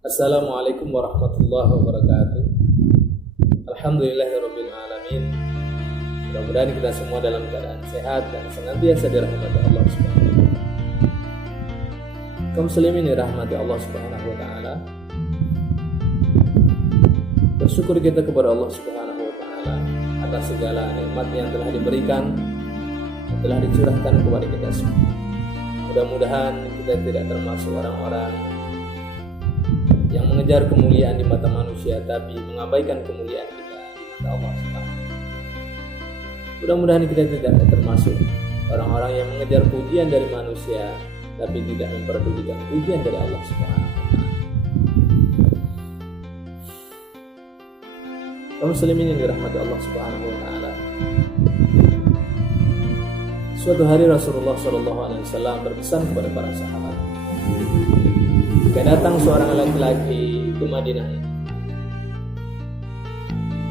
Assalamualaikum warahmatullahi wabarakatuh. Alhamdulillahirabbil alamin. Mudah-mudahan kita semua dalam keadaan sehat dan senantiasa dirahmati Allah Subhanahu wa taala. Kaum muslimin dirahmati Allah Subhanahu wa taala. Bersyukur kita kepada Allah Subhanahu wa taala atas segala nikmat yang telah diberikan, yang telah dicurahkan kepada kita semua. Mudah-mudahan kita tidak termasuk orang-orang yang mengejar kemuliaan di mata manusia tapi mengabaikan kemuliaan kita di mata Allah Subhanahu. Mudah-mudahan kita tidak termasuk orang-orang yang mengejar pujian dari manusia tapi tidak memperdulikan pujian dari Allah Subhanahu. Kaum muslimin yang dirahmati Allah Subhanahu wa taala. Suatu hari Rasulullah sallallahu alaihi wasallam berpesan kepada para sahabat, jika datang seorang laki-laki ke Madinah,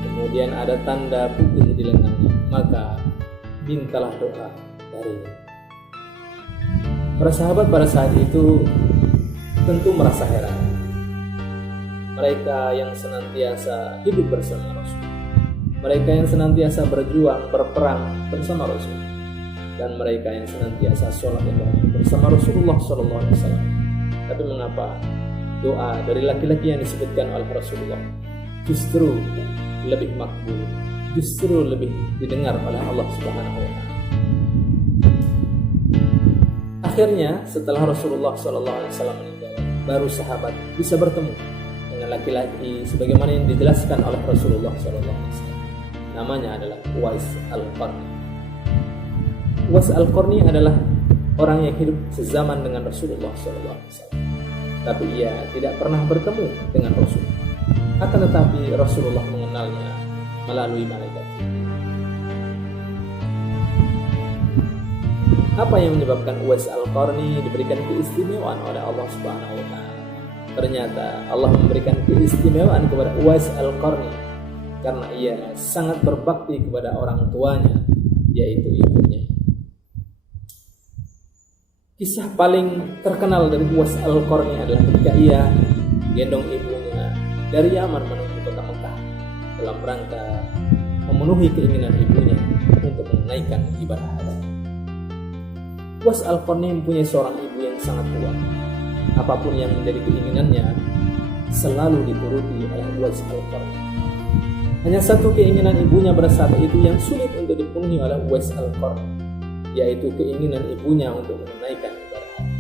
kemudian ada tanda putih di lengannya, maka mintalah doa darinya. Para sahabat pada saat itu tentu merasa heran. Mereka yang senantiasa hidup bersama Rasul, mereka yang senantiasa berjuang, berperang bersama Rasul, dan mereka yang senantiasa sholat bersama Rasulullah SAW. Tapi mengapa doa dari laki-laki yang disebutkan oleh Rasulullah justru lebih makbul, justru lebih didengar oleh Allah Subhanahu wa taala? Akhirnya setelah Rasulullah SAW meninggal, baru sahabat bisa bertemu dengan laki-laki sebagaimana yang dijelaskan oleh Rasulullah SAW. Namanya adalah Uwais Al-Qarni. Uwais Al-Qarni adalah orang yang hidup sezaman dengan Rasulullah SAW, tapi ia tidak pernah bertemu dengan Rasul. Akan tetapi Rasulullah mengenalnya melalui malaikat. Apa yang menyebabkan Uwais Al-Qarni diberikan keistimewaan oleh Allah Subhanahu wa taala? Ternyata Allah memberikan keistimewaan kepada Uwais Al-Qarni karena ia sangat berbakti kepada orang tuanya, yaitu ibunya. Kisah paling terkenal dari Uwais Al-Qarni adalah ketika ia gendong ibunya dari Yaman menuju kota Mekah dalam rangka memenuhi keinginan ibunya untuk menunaikan ibadah haji. Uwais Al-Qarni mempunyai seorang ibu yang sangat kuat. Apapun yang menjadi keinginannya selalu dituruti oleh Uwais Al-Qarni. Hanya satu keinginan ibunya pada saat itu yang sulit untuk dipenuhi oleh Uwais Al-Qarni, yaitu keinginan ibunya untuk menunaikan ibadah haji.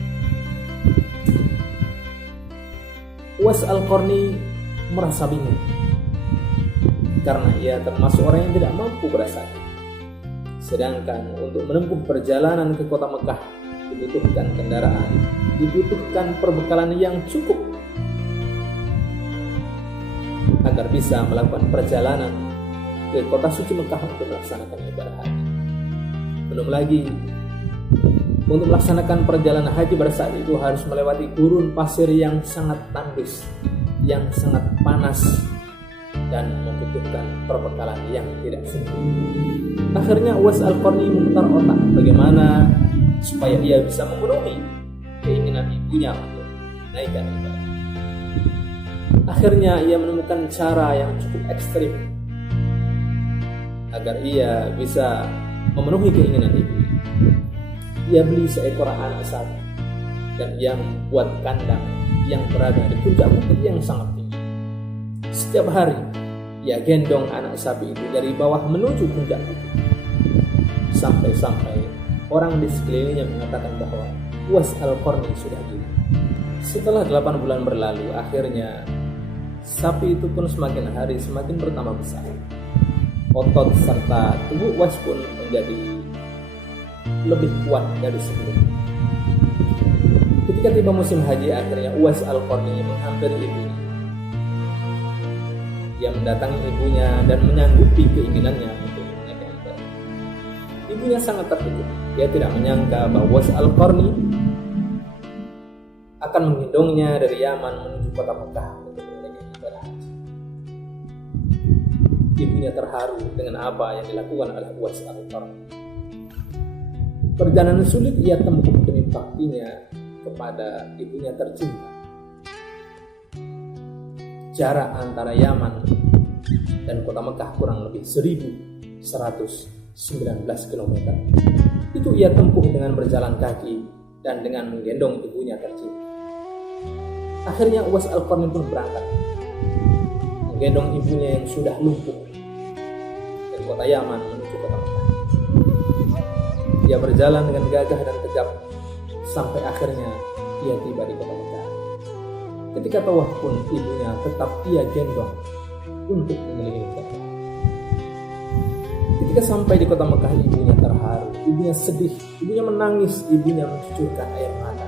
Uwais Al-Qarni merasa bingung karena ia termasuk orang yang tidak mampu pada saat itu. Sedangkan untuk menempuh perjalanan ke kota Mekah dibutuhkan kendaraan, dibutuhkan perbekalan yang cukup agar bisa melakukan perjalanan ke kota suci Mekah untuk melaksanakan ibadah haji. Belum lagi untuk melaksanakan perjalanan haji pada saat itu harus melewati gurun pasir yang sangat tandus, yang sangat panas, dan membutuhkan perbekalan yang tidak sedikit. Akhirnya Uwais Al-Qarni memutar otak bagaimana supaya ia bisa memenuhi keinginan ibunya untuk menaikkan ibadah. Akhirnya ia menemukan cara yang cukup ekstrim agar ia bisa memenuhi keinginan ibunya. Ia beli seekor anak sapi dan ia membuat kandang yang berada di puncak bukit yang sangat tinggi. Setiap hari ia gendong anak sapi itu dari bawah menuju puncak bukit, sampai orang di sekelilingnya mengatakan bahwa Uwais Al-Qarni sudah gila. Setelah 8 bulan berlalu, akhirnya sapi itu pun semakin hari semakin bertambah besar. Otot serta tubuh Uwais pun menjadi lebih kuat dari sebelumnya. Ketika tiba musim haji, akhirnya Uwais Al-Qarni menghampiri ibunya. Dia mendatangi ibunya dan menyanggupi keinginannya untuk menunaikan ibadah. Ibunya sangat terkejut. Dia tidak menyangka bahwa Uwais Al-Qarni akan menggendongnya dari Yaman menuju kota Mekah untuk menunaikan ibadah haji. Ibunya terharu dengan apa yang dilakukan oleh Uwais Al-Qarni. Perjalanan sulit ia tempuh demi baktinya kepada ibunya tercinta. jarak antara Yaman dan kota Mekah kurang lebih 1119 km. Itu ia tempuh dengan berjalan kaki dan dengan menggendong ibunya tercinta. Akhirnya Uwais Al-Qarni pun berangkat, menggendong ibunya yang sudah lumpuh dari kota Yaman menuju kota Mekah. Ia berjalan dengan gagah dan tegap sampai akhirnya ia tiba di kota Mekah. Ketika tawaf pun ibunya tetap ia gendong untuk mengelilingi kota. Ketika sampai di kota Mekah, ibunya terharu, ibunya sedih, ibunya menangis, ibunya mencucurkan air mata.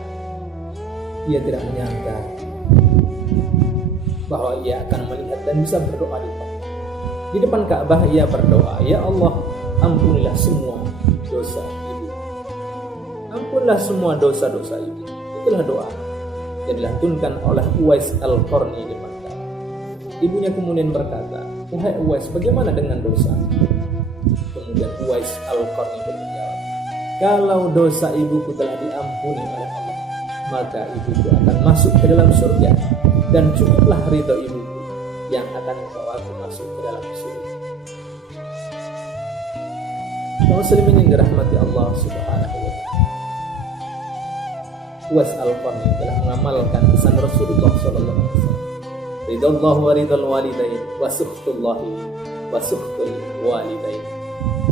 Ia tidak menyangka bahwa ia akan melihat dan bisa berdoa di depan Ka'bah. Ia berdoa, "Ya Allah, ampunilah semua dosa ibu. Ampunilah semua dosa-dosa ibu." Itulah doa yang dilantunkan oleh Uwais Al-Qarni di depan Ka'bah. Ibunya kemudian berkata, "Wahai Uwais, bagaimana dengan dosa?" Kemudian Uwais Al-Qarni menjawab, "Kalau dosa ibuku telah diampuni oleh Allah, maka ibuku akan masuk ke dalam surga, dan cukuplah ridho ibuku yang akan membawaku masuk ke dalam surga." Kaum muslimin yang dirahmati Allah Subhanahu wa Ta'ala, Uwais Al-Qarni telah mengamalkan pesan Rasulullah sallallahu alaihi wasallam, "Ridallahu wa ridal walidain wa sukhtullahi wa sukhtul walidain."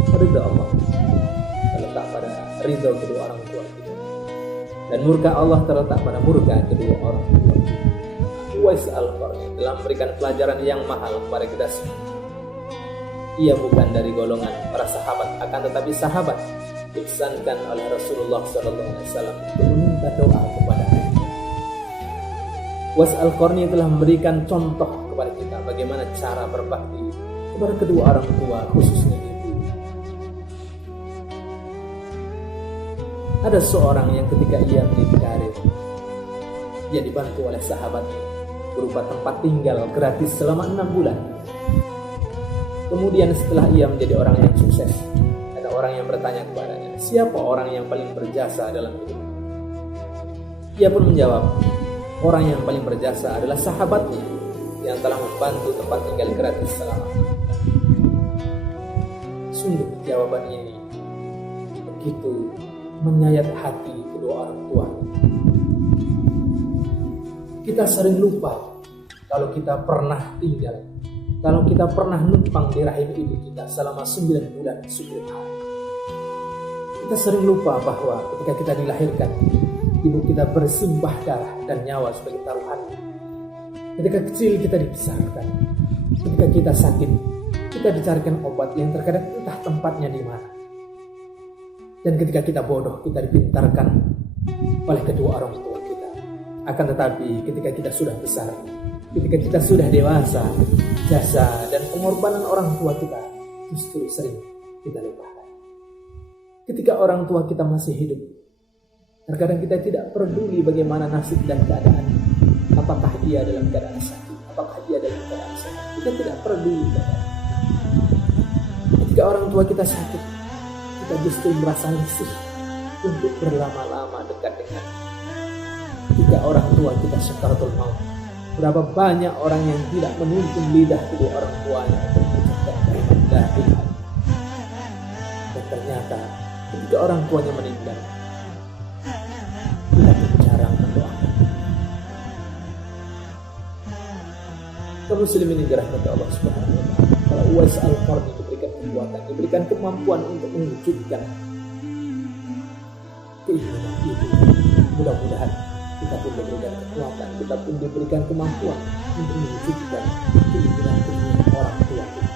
Ridha Allah terletak pada ridha kedua orang tua kita, dan murka Allah terletak pada murka kedua orang tua kita. Uwais Al-Qarni telah memberikan pelajaran yang mahal kepada kita semua. Ia bukan dari golongan para sahabat, akan tetapi sahabat dipesankan oleh Rasulullah SAW untuk meminta doa kepada Allah. Uwais Al-Qarni telah memberikan contoh kepada kita bagaimana cara berbakti kepada kedua orang tua, khususnya ibu. Ada seorang yang ketika ia meniti karir, ia dibantu oleh sahabatnya berupa tempat tinggal gratis selama 6 bulan. Kemudian setelah ia menjadi orang yang sukses, ada orang yang bertanya kepadanya, "Siapa orang yang paling berjasa dalam hidup?" Ia pun menjawab, "Orang yang paling berjasa adalah sahabatnya yang telah membantu tempat tinggal gratis selama." Sungguh jawabannya ini begitu menyayat hati kedua orang tua. Kita sering lupa kalau kita pernah tinggal, kalau kita pernah numpang di rahim ibu kita selama 9 bulan 10 hari. Kita sering lupa bahwa ketika kita dilahirkan, ibu kita bersimbah darah dan nyawa sebagai taruhannya. Ketika kecil kita dibesarkan, ketika kita sakit, kita dicarikan obat yang terkadang entah tempatnya di mana. Dan ketika kita bodoh, kita dipintarkan oleh kedua orang tua kita. Akan tetapi ketika kita sudah besar, ketika kita sudah dewasa, jasa dan pengorbanan orang tua kita justru sering kita lupakan. Ketika orang tua kita masih hidup, terkadang kita tidak peduli bagaimana nasib dan keadaan. Apakah ia dalam keadaan sakit, apakah ia dalam keadaan sehat, kita tidak peduli. Ketika orang tua kita sakit, kita justru merasa risih untuk berlama-lama dekat dengan. Ketika orang tua kita sakaratul maut, berapa banyak orang yang tidak menuntun lidah kedua orang tuanya untuk mengucapkan kalimat la ilaha illallah. Dan ternyata ketika orang tuanya meninggal, kita pun jarang mendoakan. Kaum muslimin yang dirahmati Allah Subhanahu wa Ta'ala, kalau Uwais Al-Qarni diberikan kekuatan, diberikan kemampuan untuk mewujudkan keinginan itu, mudah-mudahan kita pun diberikan kekuatan, kita pun diberikan kemampuan untuk mewujudkan keinginan orang tua kita.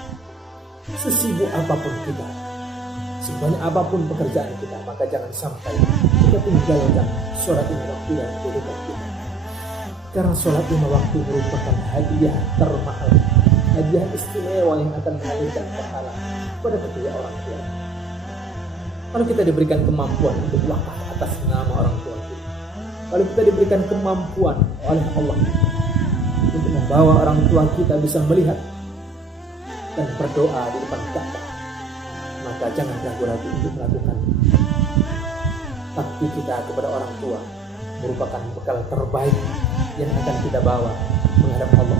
Sesibuk apapun kita, sebanyak apapun pekerjaan kita, maka jangan sampai kita tinggalkan sholat lima waktu yang kehidupan kita. Karena sholat lima waktu merupakan hadiah termahal, hadiah istimewa yang akan mengalirkan pahala pada kedua orang tua. Kalau kita diberikan kemampuan untuk wakaf atas nama orang tua kita, kalau kita diberikan kemampuan oleh Allah untuk membawa orang tua kita bisa melihat dan berdoa di depan Ka'bah, maka jangan ragu-ragu untuk melakukan. Bakti kita kepada orang tua merupakan bekal terbaik yang akan kita bawa menghadap Allah